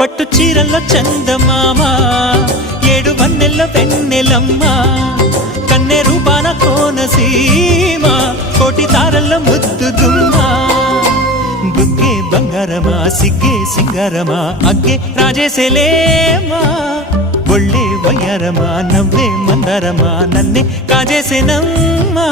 పట్టు చీరల్లో చందమామ ఏడు వన్నెల్ల వెన్నెలమ్మ కన్నె రూపాన కోనసీమ కోటి తారల్లో ముద్దుగుమ్మా బుగ్గే బంగారమా సిగ్గే సింగారమా అగ్గే రాజేసేలేమా ఒళ్ళే వయ్యారమా నవ్వే మందారమా నన్నే కాజేసేనమ్మా